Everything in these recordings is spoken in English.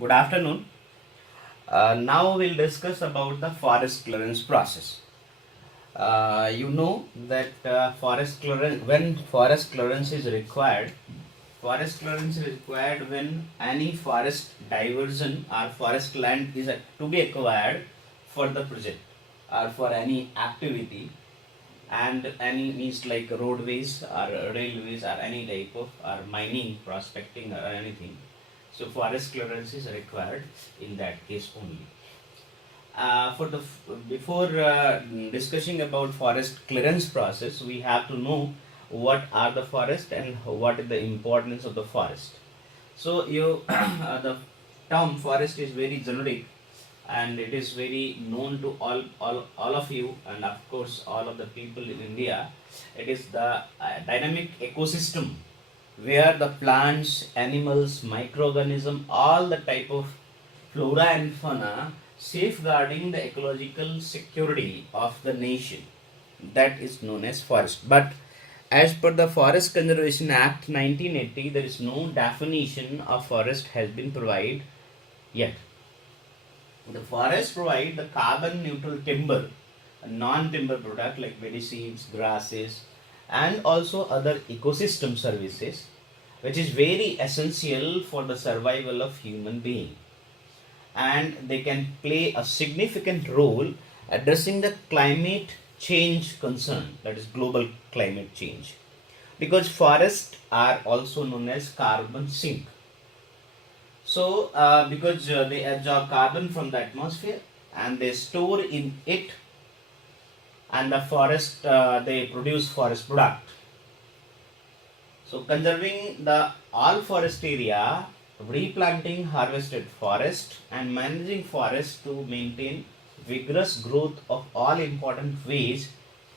Good afternoon. Now we'll discuss about the forest clearance process. You know that when forest clearance is required when any forest diversion or forest land is to be acquired for the project or for any activity, and any means like roadways or railways or any type of or mining, prospecting or anything. So forest clearance is required in that case only. Before discussing about forest clearance process, we have to know what are the forest and what is the importance of the forest. So you the term forest is very generic and it is very known to all of you, and of course all of the people in India. It is the dynamic ecosystem where the plants, animals, microorganism, all the type of flora and fauna safeguarding the ecological security of the nation. That is known as forest. But as per the Forest Conservation Act 1980, there is no definition of forest has been provided yet. The forest provide the carbon neutral timber, a non-timber product like medicines, grasses, and also other ecosystem services, which is very essential for the survival of human being, and they can play a significant role addressing the climate change concern, that is global climate change, because forests are also known as carbon sink. So because they absorb carbon from the atmosphere and they store in it, and the forest they produce forest product. So conserving the all forest area, replanting harvested forest, and managing forest to maintain vigorous growth of all important ways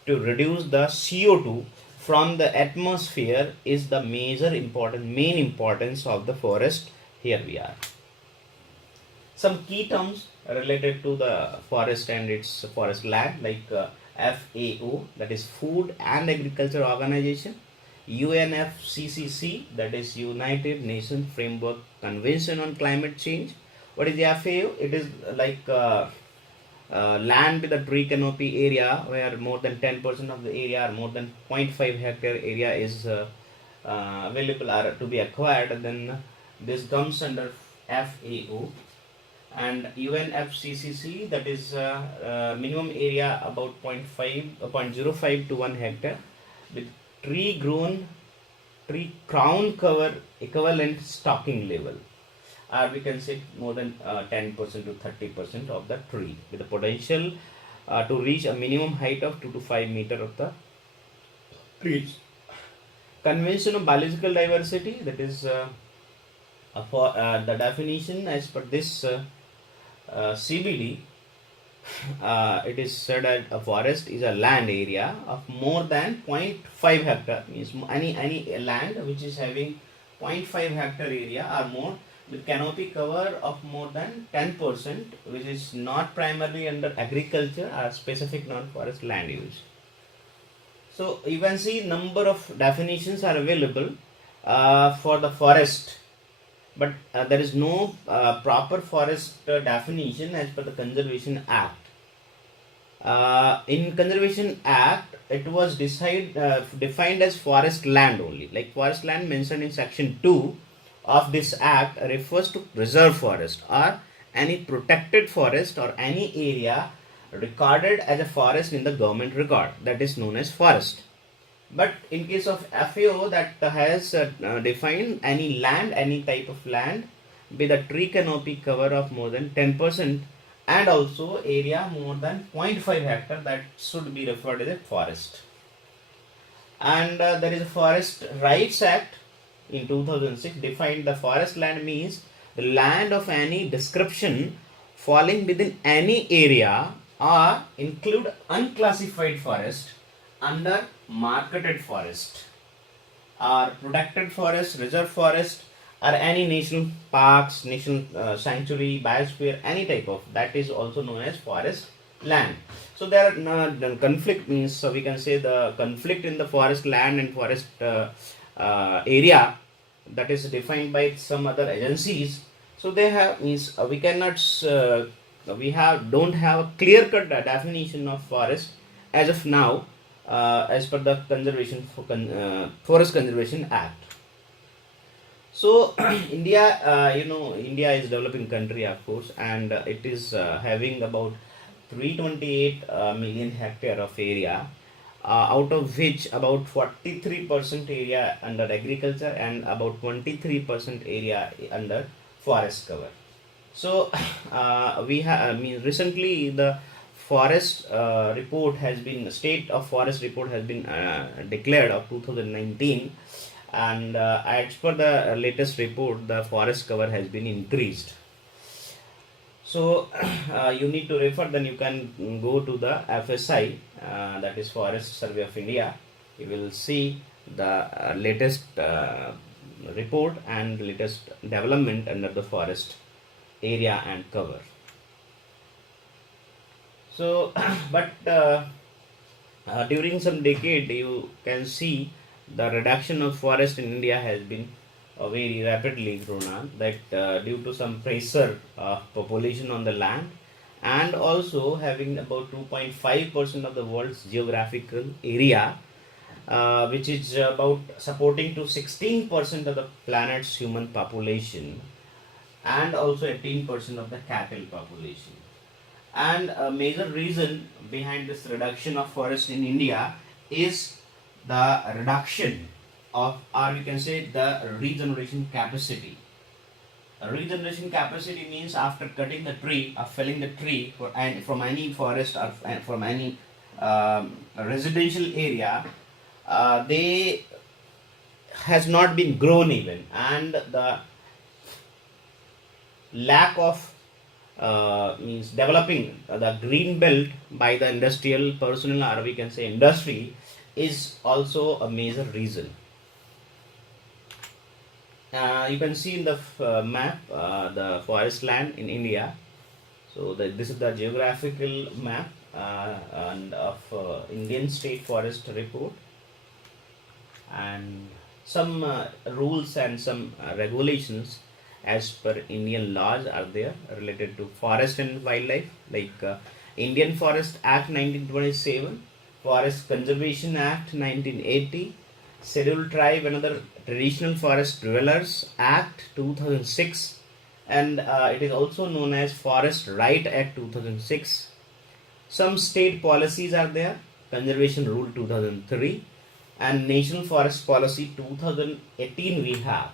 to reduce the CO2 from the atmosphere is the main importance of the forest. Here we are. Some key terms related to the forest and its forest land, like FAO, that is Food and Agriculture Organization, UNFCCC, that is United Nations Framework Convention on Climate Change. What is the FAO? It is like land with a tree canopy area where more than 10% of the area or more than 0.5 hectare area is available or to be acquired, then this comes under FAO. And UNFCCC, that is minimum area about 0.05 to 1 hectare with tree crown cover equivalent stocking level, or we can say more than 10% to 30% of the tree, with the potential to reach a minimum height of 2 to 5 meter of the trees. Convention of biological diversity, that is for the definition as per this CBD, it is said that a forest is a land area of more than 0.5 hectare, means any land which is having 0.5 hectare area or more with canopy cover of more than 10%, which is not primarily under agriculture or specific non-forest land use. So you can see number of definitions are available for the forest, but there is no proper forest definition as per the Conservation Act. In Conservation Act, it was defined as forest land only. Like forest land mentioned in section 2 of this act refers to reserve forest or any protected forest or any area recorded as a forest in the government record, that is known as forest. But in case of FAO, that has defined any land, any type of land with a tree canopy cover of more than 10% and also area more than 0.5 hectare, that should be referred as a forest. And there is a Forest Rights Act in 2006 defined the forest land means the land of any description falling within any area or include unclassified forest under marketed forest or protected forest, reserve forest, or any national parks, national sanctuary, biosphere, any type of, that is also known as forest land. So there are conflict means, so we can say the conflict in the forest land and forest area, that is defined by some other agencies, So they have means we cannot we have don't have a clear cut definition of forest as of now, as per the Forest Conservation Act. So India, India is developing country, of course, and it is having about 328 million hectare of area, out of which about 43% area under agriculture and about 23% area under forest cover. So we have, I mean, recently the forest report has been, state of forest report has been declared of 2019, and as per the latest report, the forest cover has been increased. So you need to refer, then you can go to the FSI, that is Forest Survey of India. You will see the latest report and latest development under the forest area and cover. So but during some decade you can see the reduction of forest in India has been very rapidly grown on, that due to some pressure of population on the land, and also having about 2.5% of the world's geographical area, which is about supporting to 16% of the planet's human population, and also 18% of the cattle population. And a major reason behind this reduction of forest in India is the reduction of, or you can say, the regeneration capacity. A regeneration capacity means after cutting the tree or felling the tree from any forest or from any residential area, they has not been grown even, and the lack of means developing the green belt by the industrial personnel, or we can say industry, is also a major reason. You can see in the map the forest land in India. So this is the geographical map and of Indian State Forest Report, and some rules and some regulations as per Indian laws are there related to forest and wildlife, like Indian Forest Act 1927, Forest Conservation Act 1980, Scheduled Tribe and Other Traditional Forest Dwellers Act 2006, and it is also known as Forest Right Act 2006. Some state policies are there, Conservation Rule 2003 and National Forest Policy 2018 we have.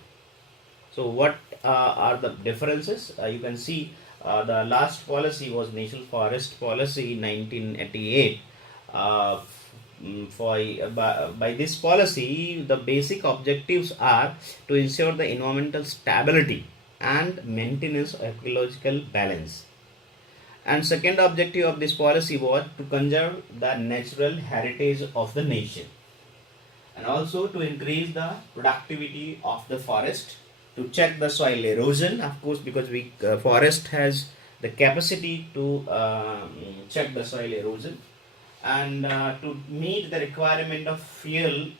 So what are the differences? You can see the last policy was National Forest Policy 1988. By this policy, the basic objectives are to ensure the environmental stability and maintenance of ecological balance. And second objective of this policy was to conserve the natural heritage of the nation, and also to increase the productivity of the forest, to check the soil erosion, of course, because we forest has the capacity to check the soil erosion, and to meet the requirement of fuel,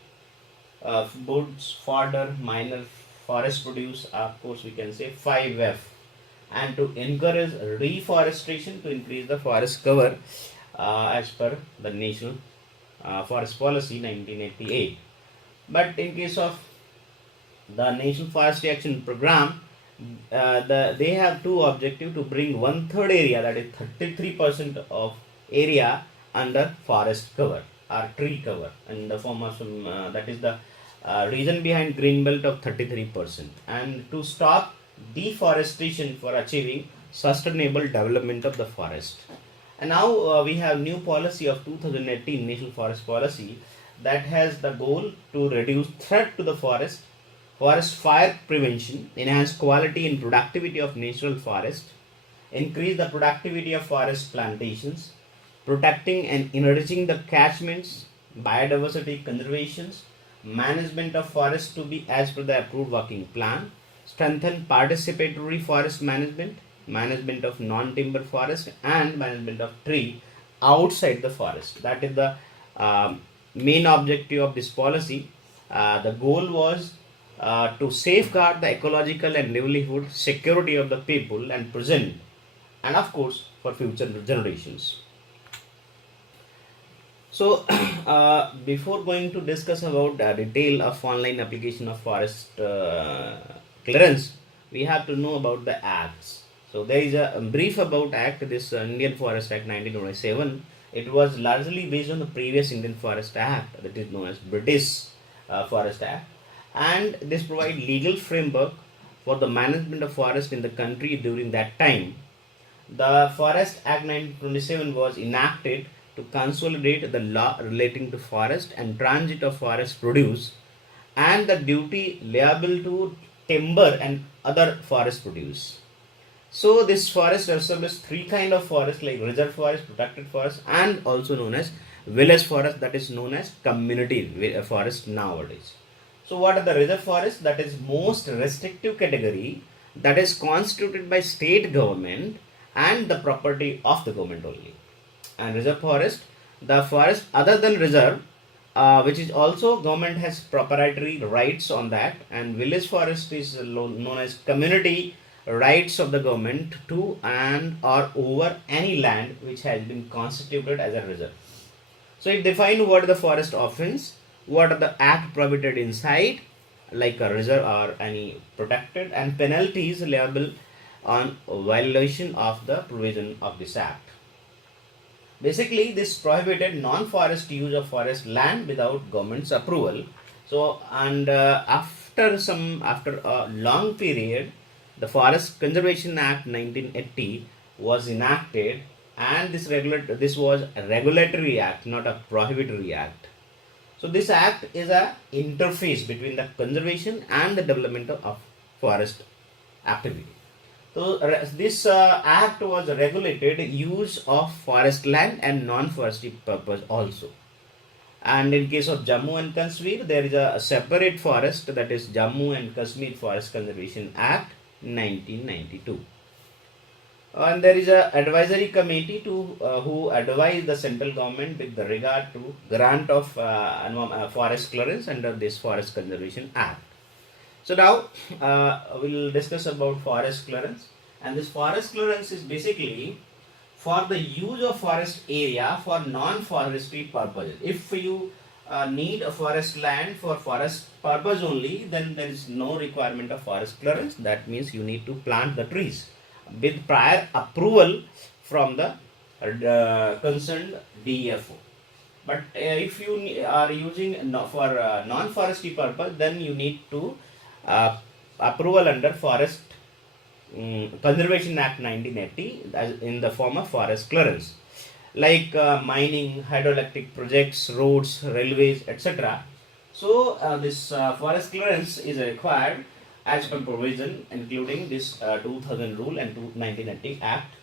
goods, fodder, minor forest produce, of course we can say 5F, and to encourage reforestation to increase the forest cover as per the National Forest Policy 1988. But in case of the National Forest Action Program, they have two objectives: to bring 1/3 area, that is 33% of area, under forest cover or tree cover, in the form of some that is the reason behind green belt of 33%, and to stop deforestation for achieving sustainable development of the forest. And now we have new policy of 2018 National Forest Policy that has the goal to reduce threat to the forest, forest fire prevention, enhance quality and productivity of natural forest, increase the productivity of forest plantations, protecting and enriching the catchments, biodiversity conservations, management of forest to be as per the approved working plan, strengthen participatory forest management, management of non-timber forest, and management of tree outside the forest. That is the main objective of this policy. The goal was to safeguard the ecological and livelihood security of the people and present, and of course for future generations. So, before going to discuss about detail of online application of forest clearance, we have to know about the acts. So, there is a brief about Act. This Indian Forest Act 1927. It was largely based on the previous Indian Forest Act, that is known as British Forest Act, and this provide legal framework for the management of forest in the country during that time. The Forest Act 1927 was enacted to consolidate the law relating to forest and transit of forest produce and the duty liable to timber and other forest produce. So this forest established three kind of forest like reserve forest, protected forest, and also known as village forest, that is known as community forest nowadays. So what are the reserve forests? That is most restrictive category, that is constituted by state government and the property of the government only. And reserve forest, the forest other than reserve, which is also government has proprietary rights on that, and village forest is known as community rights of the government to and or over any land which has been constituted as a reserve. So it defines what the forest offense, what are the act prohibited inside, like a reserve or any protected, and penalties liable on violation of the provision of this act. Basically, this prohibited non-forest use of forest land without government's approval. So, and after a long period, the Forest Conservation Act 1980 was enacted, and this was a regulatory act, not a prohibitory act. So this act is a interface between the conservation and the development of forest activity. So this act was regulated use of forest land and non-foresty purpose also. And in case of Jammu and Kashmir, there is a separate forest, that is Jammu and Kashmir Forest Conservation Act 1992. And there is a advisory committee to who advise the central government with the regard to grant of forest clearance under this Forest Conservation Act. So now we'll discuss about forest clearance, and this forest clearance is basically for the use of forest area for non-forestry purposes. If you need a forest land for forest purpose only, then there is no requirement of forest clearance. That means you need to plant the trees with prior approval from the concerned DFO. But if you are using for non-forestry purpose, then you need to approval under Forest Conservation Act 1980 as in the form of forest clearance, like mining, hydroelectric projects, roads, railways, etc. So this forest clearance is required as per provision including this 2000 rule and 1980 Act,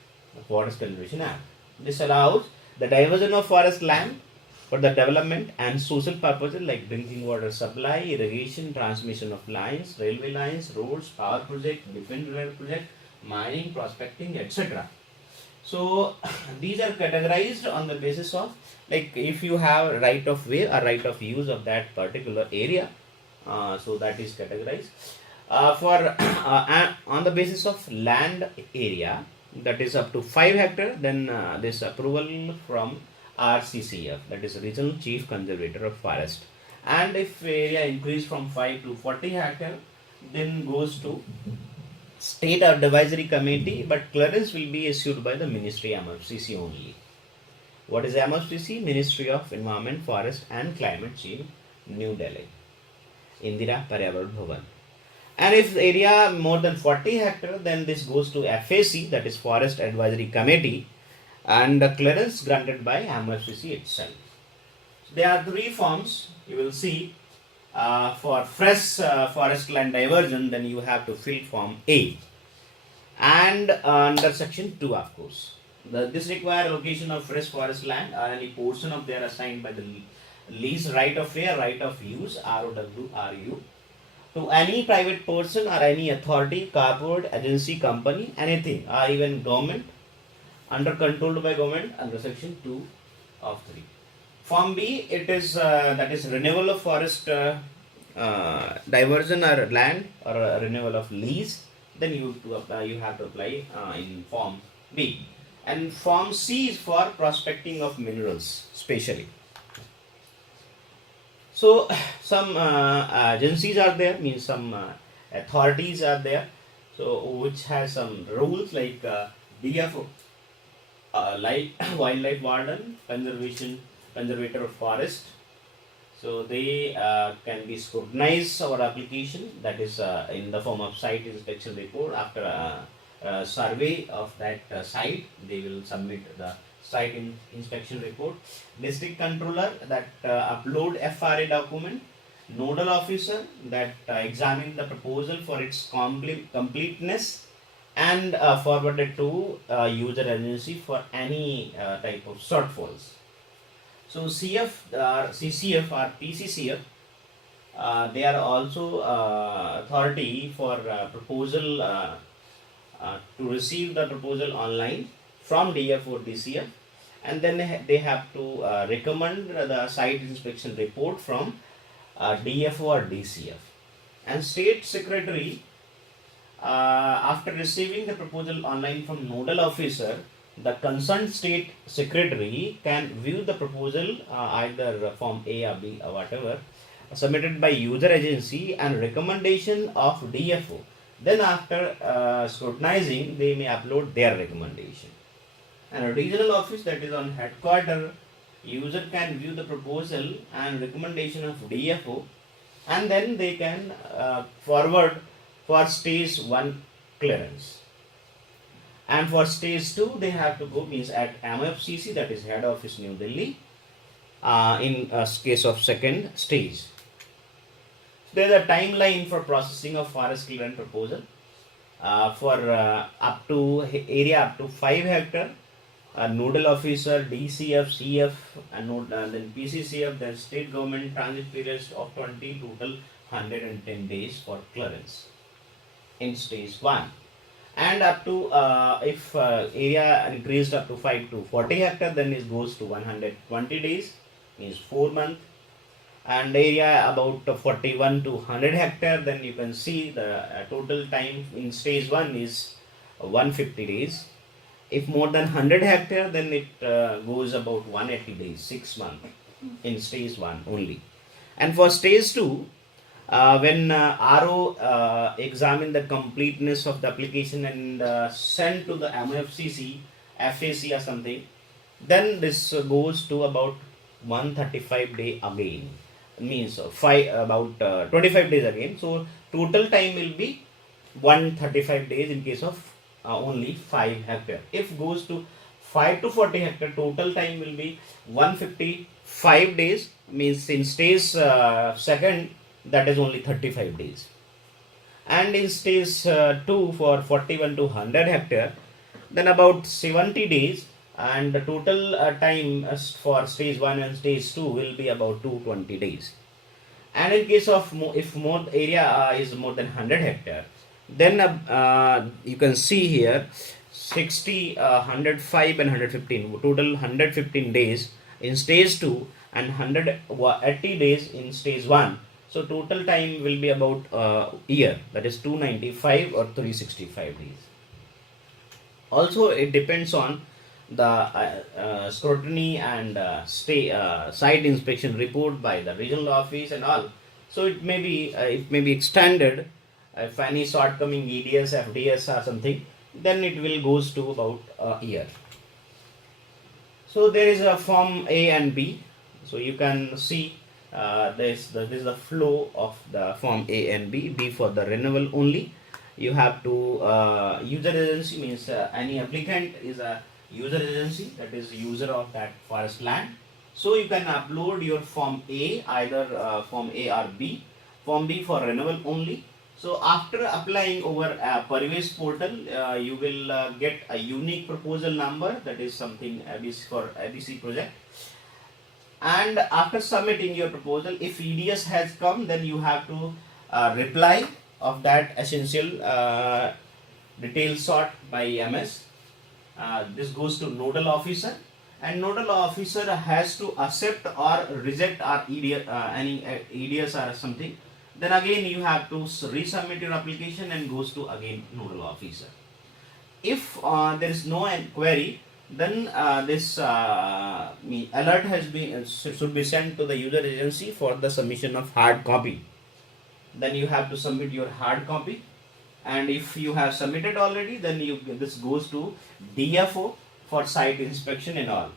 Forest Conservation Act. This allows the diversion of forest land for the development and social purposes like drinking water supply, irrigation, transmission of lines, railway lines, roads, power project, defense project, mining, prospecting, etc. So these are categorized on the basis of, like, if you have right of way or right of use of that particular area, so that is categorized. On the basis of land area, that is up to 5 hectare, then this approval from RCCF, that is Regional Chief Conservator of Forest. And if area increase from 5 to 40 hectare, then goes to State Advisory Committee, but clearance will be issued by the Ministry MFCC only. What is MFCC? Ministry of Environment, Forest and Climate Change, New Delhi, Indira Paryavaran Bhavan. And if the area more than 40 hectare, then this goes to FAC, that is Forest Advisory Committee, and the clearance granted by MFCC itself. So there are 3 forms you will see. For fresh forest land diversion, then you have to fill form A, and under section 2, of course, this require allocation of fresh forest land or any portion of their assigned by the lease right of way, right of use, ROW, to any private person or any authority, corporate, agency, company, anything, or even government, under controlled by government, under section 2 of 3. Form B, it is that is renewal of forest diversion or land or renewal of lease, then you have to apply in Form B. And Form C is for prospecting of minerals, specially. So some agencies are there, means some authorities are there, so which has some rules like DFO, like wildlife warden, conservator of forest. So they can be scrutinize our application, that is in the form of site inspection report. After a survey of that site, they will submit the site inspection report. District controller that upload FRA document. Nodal officer that examine the proposal for its completeness and forwarded to user agency for any type of shortfalls. So CF or CCF or PCCF, they are also authority for proposal to receive the proposal online from DF or DCF, and then they have to recommend the site inspection report from DFO or DCF. And state secretary, after receiving the proposal online from nodal officer, the concerned state secretary can view the proposal either Form A or B or whatever submitted by user agency and recommendation of DFO. Then after scrutinizing, they may upload their recommendation. And a regional office that is on headquarter, user can view the proposal and recommendation of DFO, and then they can forward for stage 1 clearance. And for stage 2, they have to go, means at MFCC, that is head office New Delhi, in case of second stage. There is a timeline for processing of forest clearance proposal for up to area up to 5 hectare. Nodal officer, DCF, CF, and then PCCF, then state government transit periods of 20, total 110 days for clearance in stage 1. And up to if area increased up to 5 to 40 hectare, then it goes to 120 days, means 4 months. And area about 41 to 100 hectare, then you can see the total time in stage 1 is 150 days. If more than 100 hectare, then it goes about 180 days, 6 months in stage 1 only. And for stage 2, when RO examine the completeness of the application and send to the MFCC, FAC or something, then this goes to about 135 day again, means about 25 days again. So total time will be 135 days in case of only 5 hectare. If goes to 5 to 40 hectare, total time will be 155 days, means in stage 2, that is only 35 days. And in stage 2 for 41 to 100 hectare, then about 70 days, and the total time for stage 1 and stage 2 will be about 220 days. And in case of if more area is more than 100 hectare, then you can see here 60, 105 and 115, total 115 days in stage 2 and 180 days in stage 1. So total time will be about year, that is 295 or 365 days. Also it depends on the scrutiny and site inspection report by the regional office and all. So it may be extended. If any shortcoming EDS, FDS or something, then it will goes to about a year. So there is a Form A and B. So you can see this is the flow of the Form A and B. B for the renewal only. You have to user agency, means any applicant is a user agency, that is user of that forest land. So you can upload your Form A, either Form A or B. Form B for renewal only. So after applying over Parivesh portal, you will get a unique proposal number, that is something ABC for ABC project. And after submitting your proposal, if EDS has come, then you have to reply of that essential detail sort by MS. This goes to nodal officer, and nodal officer has to accept or reject our EDS, any EDS or something. then again you have to resubmit your application and goes to again nodal officer. If there is no query, then this alert has been should be sent to the user agency for the submission of hard copy. Then you have to submit your hard copy, and if you have submitted already, then this goes to DFO for site inspection and all.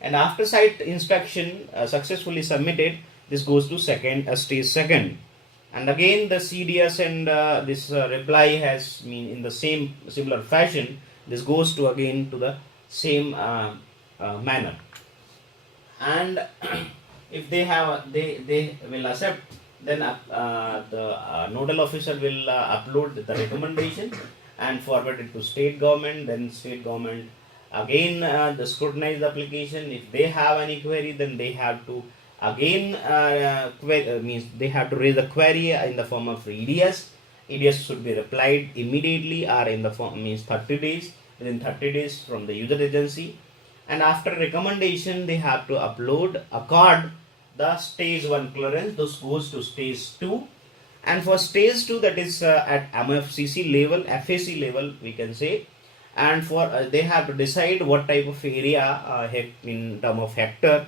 And after site inspection successfully submitted, this goes to stage second, and again the CDS and this reply has in the same similar fashion. This goes to again to the same manner, and if they will accept, then the nodal officer will upload the recommendation and forward it to state government. Then state government again the scrutinize the application. If they have any query, then they have to again they have to raise a query in the form of EDS. EDS should be replied immediately or in the form 30 days, within 30 days from the user agency. And after recommendation, they have to upload accord the stage 1 clearance. This goes to stage 2, and for stage 2, that is at MFCC level, FAC level we can say, and for they have to decide what type of area in term of hectare,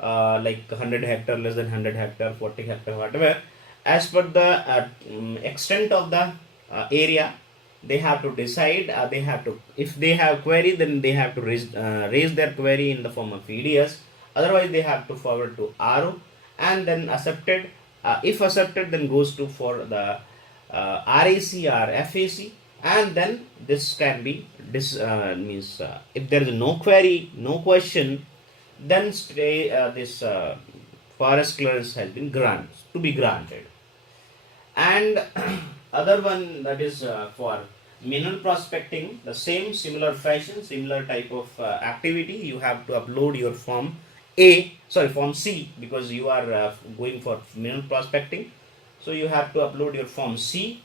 like 100 hectare, less than 100 hectare, 40 hectare, whatever, as per the extent of the area. They have to decide, they have to, if they have query, then they have to raise their query in the form of EDS. Otherwise they have to forward to RO, and then accepted, if accepted, then goes to for the RAC or FAC, and then this can be if there is no query, no question, then this forest clearance has been granted. And other one, that is for mineral prospecting, the similar fashion, similar type of activity. You have to upload your form C, because you are going for mineral prospecting. So you have to upload your form C,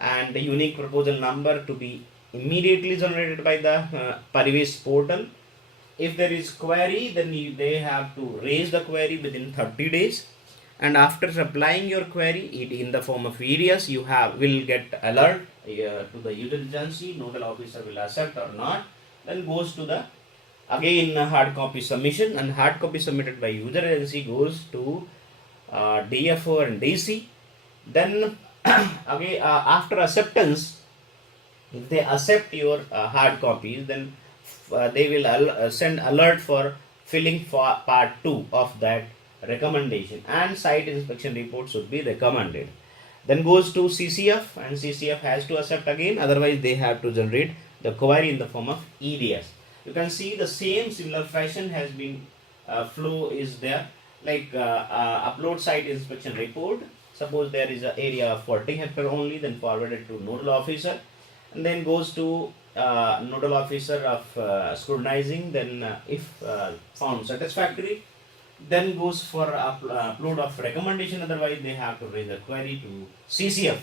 and the unique proposal number to be immediately generated by the Parivesh portal. If there is query, then they have to raise the query within 30 days. And after applying your query in the form of EDS, you will get alert to the user agency. Nodal officer will accept or not. Then goes to the again hard copy submission, and hard copy submitted by user agency goes to DFO and DC. Then again after acceptance, if they accept your hard copies, then they will send alert for filling for part 2 of that recommendation, and site inspection report should be recommended. Then goes to CCF, and CCF has to accept again, otherwise they have to generate the query in the form of EDS. You can see the similar fashion has been flow is there, like upload site inspection report. Suppose there is an area of 40 hectare only, then forwarded to nodal officer, and then goes to nodal officer of scrutinizing. Then if found satisfactory, then goes for upload of recommendation. Otherwise they have to raise a query to CCF,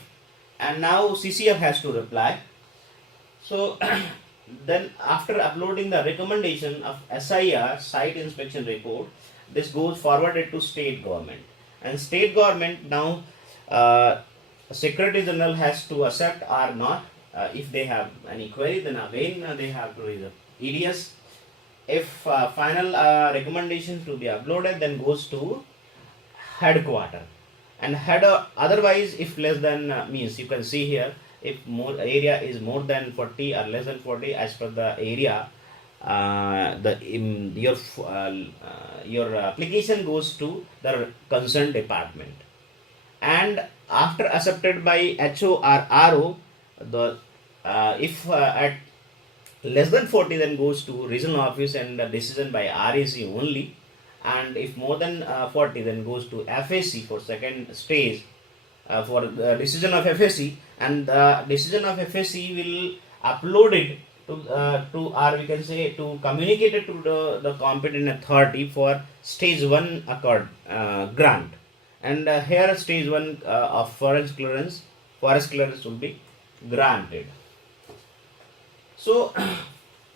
and now CCF has to reply. So then after uploading the recommendation of SIR, site inspection report, this goes forwarded to state government, and state government now Secretary General has to accept or not. If they have any query, then again they have to raise a EDS. If final recommendation to be uploaded, then goes to headquarter, and otherwise if less than you can see here, if more area is more than 40 or less than 40, as per the area, your application goes to the concerned department, and after accepted by HO or RO, the if at less than 40, then goes to regional office and decision by RAC only, and if more than 40, then goes to FAC for second stage for the decision of FAC, and the decision of FAC will upload it to or we can say to communicate it to the competent authority for stage 1 accord grant, and here stage 1 of forest clearance will be granted. So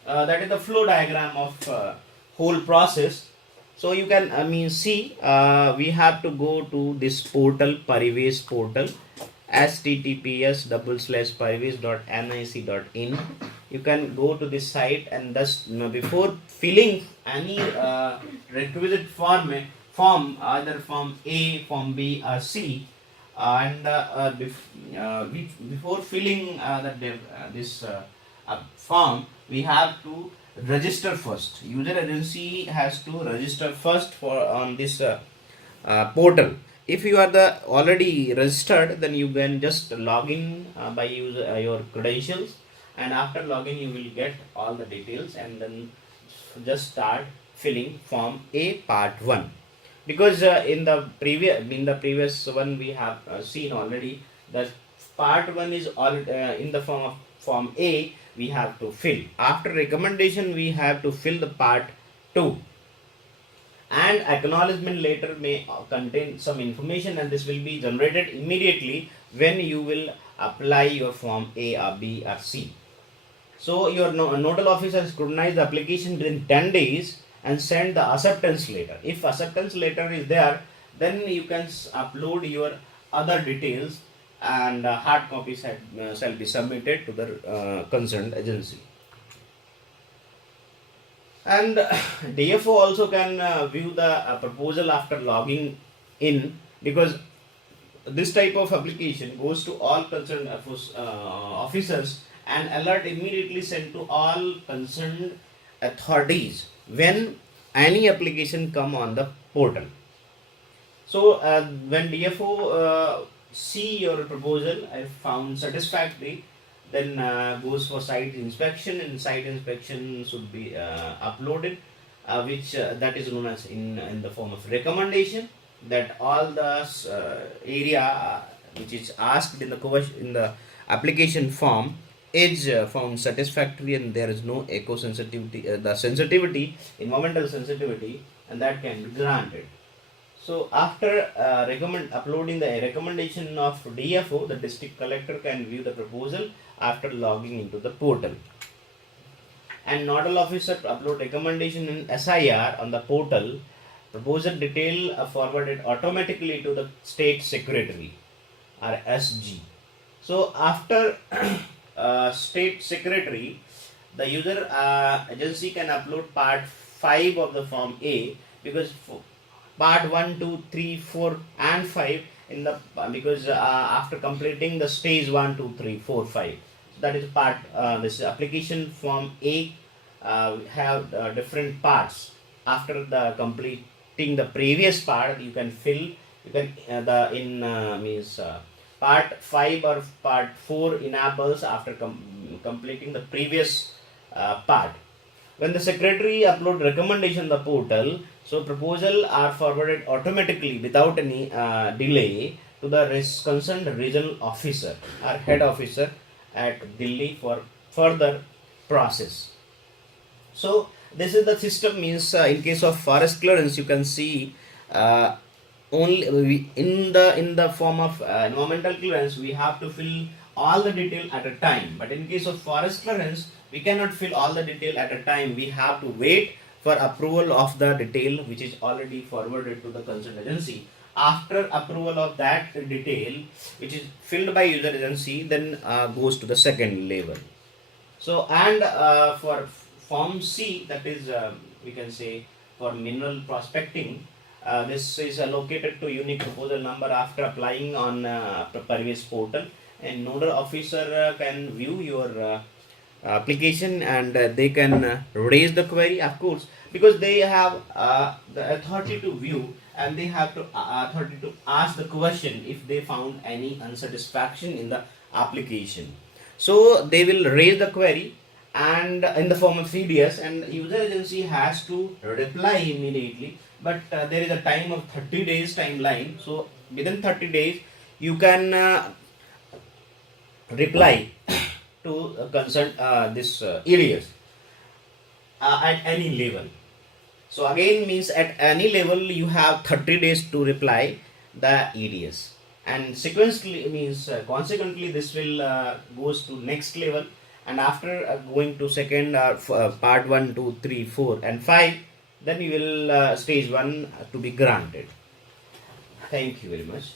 that is the flow diagram of whole process. So you can see we have to go to this portal, Parivesh portal, https://parivesh.nic.in. You can go to this site, and thus before filling any requisite form, either form A, form B, or C, and before filling this form, we have to register first. User agency has to register first for on this portal. If you are the already registered, then you can just log in by your credentials, and after login you will get all the details, and then just start filling form A part 1. Because in the previous one we have seen already that part 1 is all in the form of form A we have to fill. After recommendation we have to fill the part 2, and acknowledgement letter may contain some information, and this will be generated immediately when you will apply your form A or B or C. So your nodal officer scrutinize the application within 10 days and send the acceptance letter. If acceptance letter is there, then you can upload your other details, and hard copies shall be submitted to the concerned agency. And DFO also can view the proposal after logging in, because this type of application goes to all concerned officers, and alert immediately sent to all concerned authorities when any application come on the portal. So when DFO see your proposal I found satisfactory, then goes for site inspection, and site inspection should be uploaded, which that is known as in the form of recommendation, that all the area which is asked in the application form is found satisfactory, and there is no echo sensitivity, the sensitivity, environmental sensitivity, and that can be granted. So after uploading the recommendation of DFO, the district collector can view the proposal after logging into the portal. And nodal officer upload recommendation in SIR on the portal. Proposal detail forwarded automatically to the state secretary or SG. So after state secretary, the user agency can upload part 5 of the form A, because part 1, 2, 3, 4 and 5 in the because after completing the stage 1, 2, 3, 4, 5, that is part this application form A have different parts. After the completing the previous part, you can fill, you can part 5 or part 4 enables after completing the previous part. When the secretary upload recommendation on the portal, so proposal are forwarded automatically without any delay to the concerned regional officer or head officer at Delhi for further process. So this is the system. Means in case of forest clearance, you can see only in the form of environmental clearance we have to fill all the detail at a time, but in case of forest clearance we cannot fill all the detail at a time. We have to wait for approval of the detail which is already forwarded to the concerned agency. After approval of that detail which is filled by user agency, then goes to the second level. So and for form C, that is we can say for mineral prospecting, this is allocated to unique proposal number after applying on Parivesh portal, and nodal officer can view your application, and they can raise the query, of course, because they have the authority to view, and they have to authority to ask the question if they found any unsatisfaction in the application. So they will raise the query and in the form of CDS, and user agency has to reply immediately, but there is a time of 30 days timeline. So within 30 days you can reply to concern this areas at any level. So again means at any level you have 30 days to reply the EDS, and sequentially means consequently this will goes to next level, and after going to second part 1, 2, 3, 4 and 5, then you will stage 1 to be granted. Thank you very much.